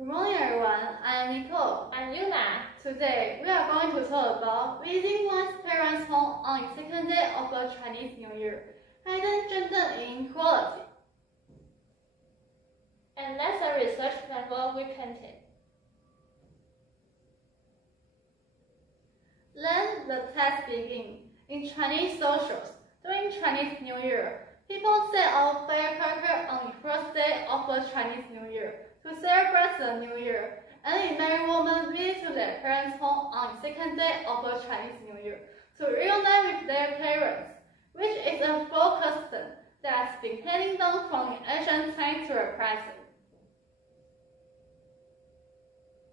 Good morning everyone, I am Nicole. I'm Yuna. Today we are going to talk about visiting one's parents' home on the second day of the Chinese New Year, hidden gender inequality. And that's a research paper we painted. Then the test begins. In Chinese socials, during Chinese New Year, people set off firecrackers on the first day of the Chinese New Year to celebrate the New Year, and married women visit to their parents' home on the second day of the Chinese New Year to reunite with their parents, which is a folk custom that's been handing down from the ancient times to the present.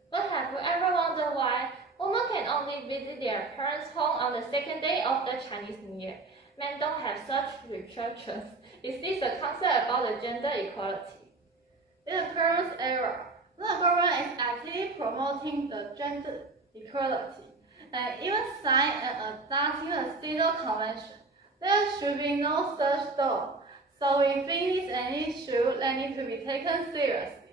But have you ever wondered why women can only visit their parents' home on the second day of the Chinese New Year? Men don't have such restrictions. Is this a concept about the gender equality? In the current era, the government is actively promoting the gender equality and even signed and adopting the CEDAW Convention. There should be no such law, so we think it's an issue that needs to be taken seriously.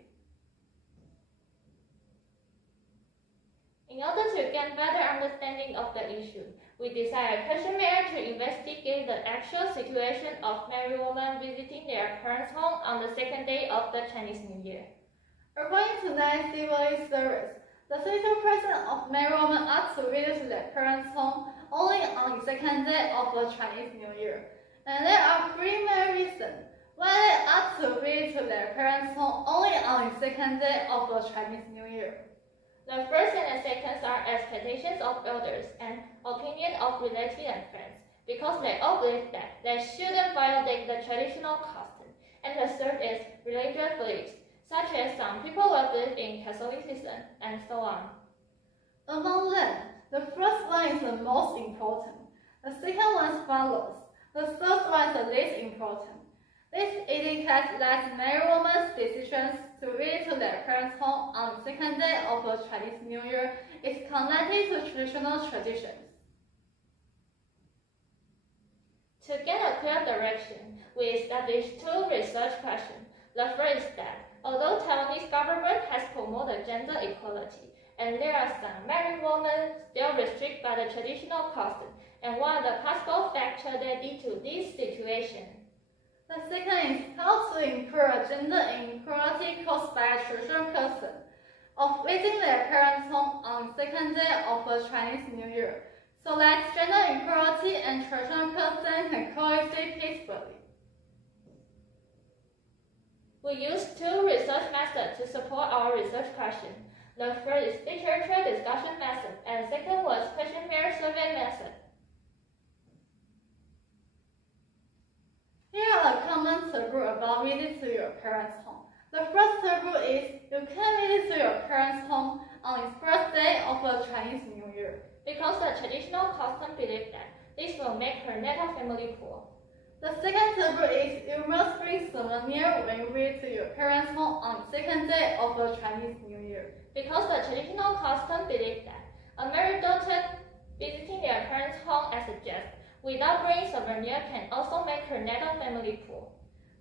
In order to gain better understanding of the issue, we designed a questionnaire to investigate the actual situation of married women visiting their parents' home on the second day of the Chinese New Year. According to that civil service, the 32% of married women are to visit their parents' home only on the second day of the Chinese New Year. And there are three main reasons why they are to visit their parents' home only on the second day of the Chinese New Year. The first and the second are expectations of elders and opinion of relatives and friends, because they all believe that they shouldn't violate the traditional custom. And the third is religious beliefs, such as some people will believe in Catholicism and so on. Among them, the first one is the most important. The second one follows. The third one is the least important. This indicates that married women's decisions to visit to their parents' home on the second day of the Chinese New Year is connected to traditional traditions. To get a clear direction, we established two research questions. The first is that, although Taiwanese government has promoted gender equality, and there are some married women still restricted by the traditional custom, and what are the possible factors that lead to this situation? The second is how to improve gender inequality caused by a traditional custom of visiting their parents' home on the second day of the Chinese New Year, so that gender equality and traditional custom can coexist peacefully. We used two research methods to support our research question. The first is literature discussion method, and the second was questionnaire survey method. Here are a common taboo about visiting to your parents' home. The first taboo is you can't visit to your parents' home on the first day of the Chinese New Year, because the traditional custom believed that this will make her natal family poor. The second taboo is you must bring souvenir when you visit to your parents' home on the second day of the Chinese New Year, because the traditional custom believed that a married daughter visiting their parents' home as a guest without bringing souvenir can also make her natal family poor.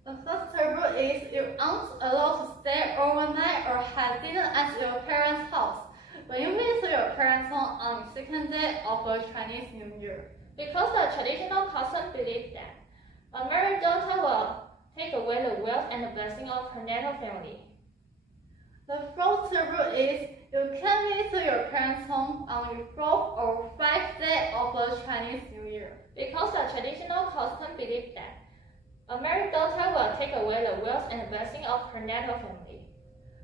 The third taboo is you aren't allowed to stay overnight or have dinner at your parents' house when you visit to your parents' home on the second day of the Chinese New Year, because the traditional custom believed that a married daughter will take away the wealth and the blessing of her natal family. The fourth taboo is you can't visit to your parents' home on the fourth or fifth day of the Chinese New Year, because the traditional custom believed that a married daughter will take away the wealth and the blessing of her natal family.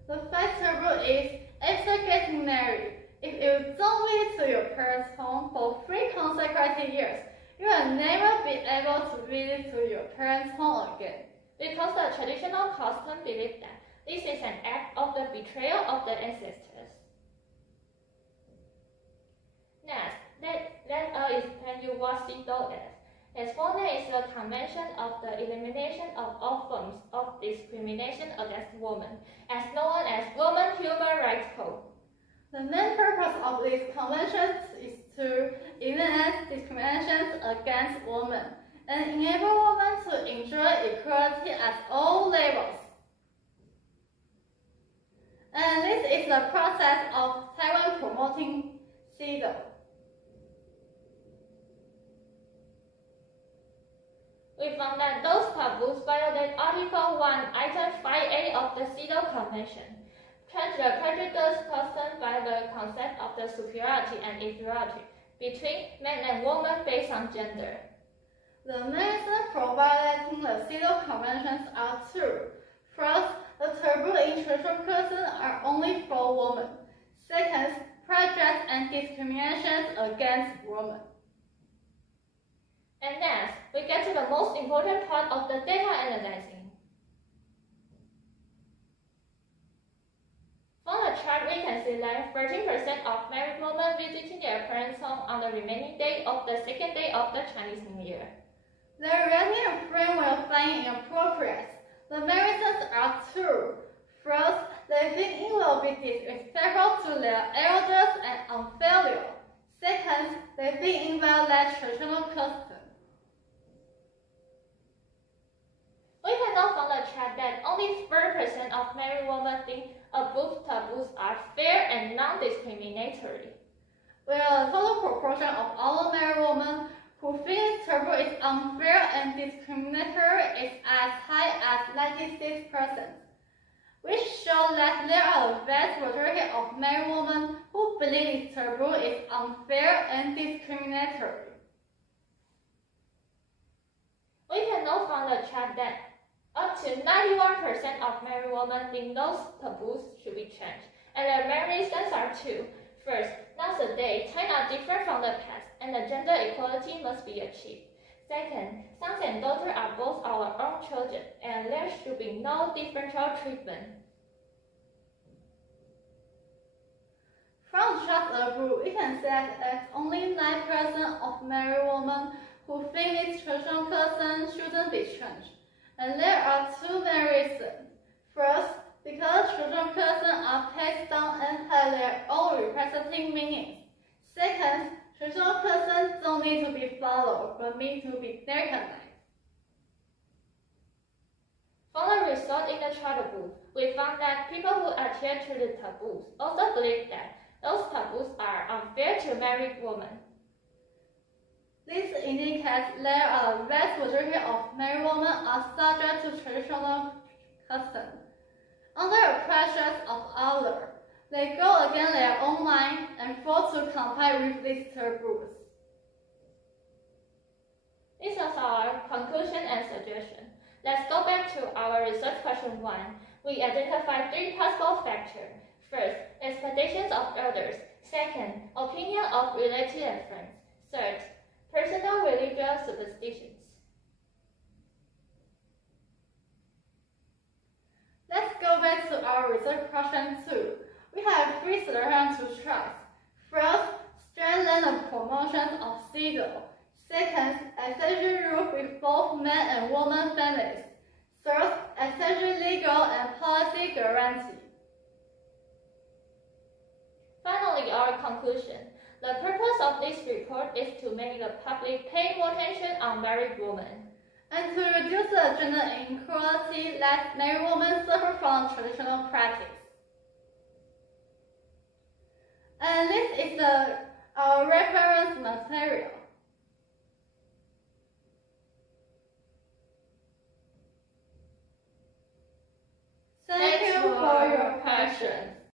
The fifth taboo is after getting married, if you don't visit to your parents' home for 3 consecutive years, you will never be able to visit to your parents' home again, because the traditional custom believed that this is an act of the betrayal of the ancestors. Next, let us explain you what CEDAW is. Its full name is the Convention of the Elimination of All Forms of Discrimination Against Women, as known as Women Human Rights Code. The main purpose of this convention is to eliminate discrimination against women and enable women to enjoy equality at all levels. And this is the process of Taiwan promoting CEDAW. We found that those taboos violate Article 1, Item 5A of the CEDAW Convention, change the prejudice caused by the concept of the superiority and inferiority between men and women based on gender. The main reasons for violating the CEDAW conventions are two. First, the taboo in social customs are only for women. Second, prejudice and discrimination against women. And next, we get to the most important part of the data analyzing. From the chart, we can see that 13% of married women visiting their parents' home on the remaining day of the second day of the Chinese New Year. The relative frame will find inappropriate. The main reasons are two. First, they think it will be disrespectful to their elders and unfair. Second, they think it violates traditional customs. We can note from the chart that only 4% of married women think above taboos are fair and non-discriminatory. While the total proportion of all married women who think taboo is unfair and discriminatory is as high as 96%, which shows that there are a vast majority of married women who believe taboo is unfair and discriminatory. We can note from the chart that up to 91% of married women think those taboos should be changed, and the main reasons are two. First, nowadays, China is different from the past, and the gender equality must be achieved. Second, sons and daughters are both our own children, and there should be no differential treatment. From the chart above, we can see that only 9% of married women who think this traditional custom shouldn't be changed. And there are two main reasons. First, because traditional customs are passed down and have their own representing meanings. Second, traditional customs don't need to be followed, but need to be recognized. From the result in the chart above, we found that people who adhere to the taboos also believe that those taboos are unfair to married women. This indicates there are a vast majority of married women are subject to traditional customs. Under the pressures of others, they go against their own mind and fail to comply with these taboos. This is our conclusion and suggestion. Let's go back to our research question 1. We identified 3 possible factors. First, expectations of elders. Second, opinion of relatives and friends. Third, personal religious superstitions. Let's go back to our research question 2. We have 3 solutions to choose. First, strengthen the promotion of CEDAW. Second, establish rules with both men and women families. Third, establish legal and policy guarantee. Finally, our conclusion. The purpose of this report is to make the public pay more attention on married women, and to reduce the gender inequality that married women suffer from traditional practice. And this is our reference material. Thank you for your patience.